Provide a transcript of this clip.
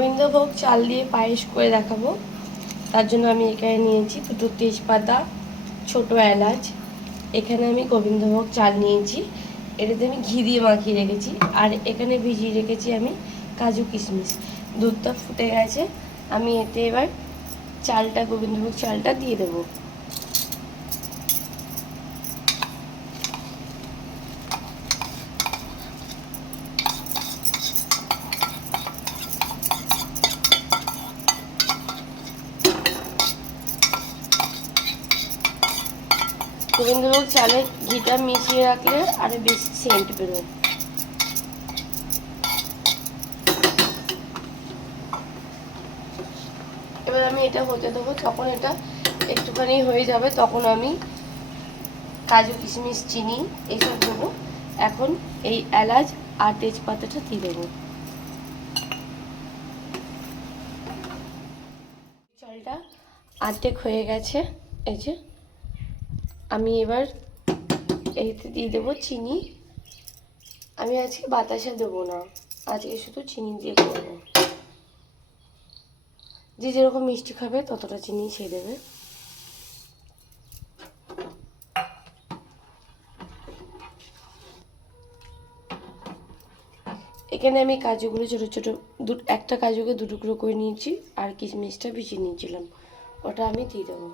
গোবিন্দভোগ চাল দিয়ে পায়েস করে দেখাবো। তার জন্য আমি এখানে নিয়েছি দুটো তেজপাতা, ছোটো এলাচ। এখানে আমি গোবিন্দভোগ চাল নিয়েছি, এটাতে আমি ঘি দিয়ে মাখিয়ে রেখেছি। আর এখানে ভিজিয়ে রেখেছি আমি কাজু কিশমিশ। দুধটা ফুটে গেছে, আমি এতে এবার চালটা, গোবিন্দভোগ চালটা দিয়ে দেবো। গোবিন্দভোগ চালে ঘিটা মিশিয়ে রাখলে আরো বেশি সেন্ট বেরোয়। এবার আমি এটা হতে দেবো। যখন এটা একটুখানি হয়ে যাবে তখন আমি কাজু কিশমিশ, চিনি এইসব দেবো। এখন এই এলাচ আর তেজপাতাটা দিয়ে দেবো। চালটা আর্ধেক হয়ে গেছে, এই যে আমি এবার এতে দিয়ে দেবো চিনি। আমি আজকে বাতাসা দেবো না, আজকে শুধু চিনি দিয়ে করবো। যে যেরকম মিষ্টি খাবে ততটা চিনি সে দেবে। এখানে আমি কাজুগুলো ছোটো ছোটো একটা কাজুকে দু টুকরো করে নিয়েছি, আর কিশমিশটা ভিজিয়ে নিয়েছিলাম, ওটা আমি দিয়ে দেবো।